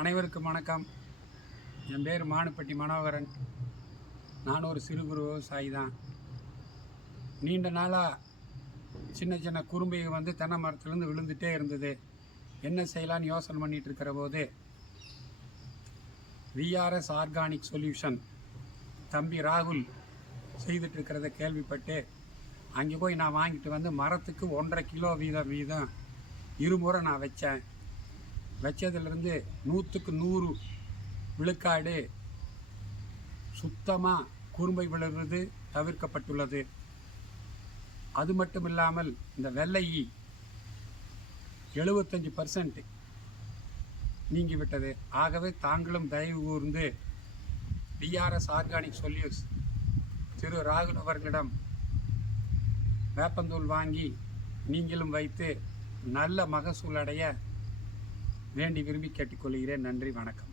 அனைவருக்கும் வணக்கம். என் பேர் மானுப்பட்டி மனோகரன். நான் ஒரு சிறு குறு விவசாயி தான். நீண்ட நாளாக சின்ன சின்ன குறும்பைகள் வந்து தென்னை மரத்துலேருந்து விழுந்துகிட்டே இருந்தது. என்ன செய்யலான்னு யோசனை பண்ணிகிட்டு இருக்கிற போது விஆர்எஸ் ஆர்கானிக் சொல்யூஷன் தம்பி ராகுல் செய்துட்ருக்கிறத கேள்விப்பட்டு அங்கே போய் நான் வாங்கிட்டு வந்து மரத்துக்கு 1.5 கிலோ வீதம் இருமுறை நான் வச்சதுலேருந்து 100க்கு 100 விழுக்காடு சுத்தமாக குறும்பை விழுவது தவிர்க்கப்பட்டுள்ளது. அது மட்டும் இல்லாமல் இந்த வெள்ளை 75% நீங்கிவிட்டது. ஆகவே தாங்களும் தயவு கூர்ந்து விஆர்எஸ் ஆர்கானிக் சொல்யூஸ் திரு ராகுல் அவர்களிடம் வேப்பந்தூள் வாங்கி நீங்களும் வைத்து நல்ல மகசூல் அடைய வேண்டி விரும்பி கேட்டுக்கொள்கிறேன். நன்றி, வணக்கம்.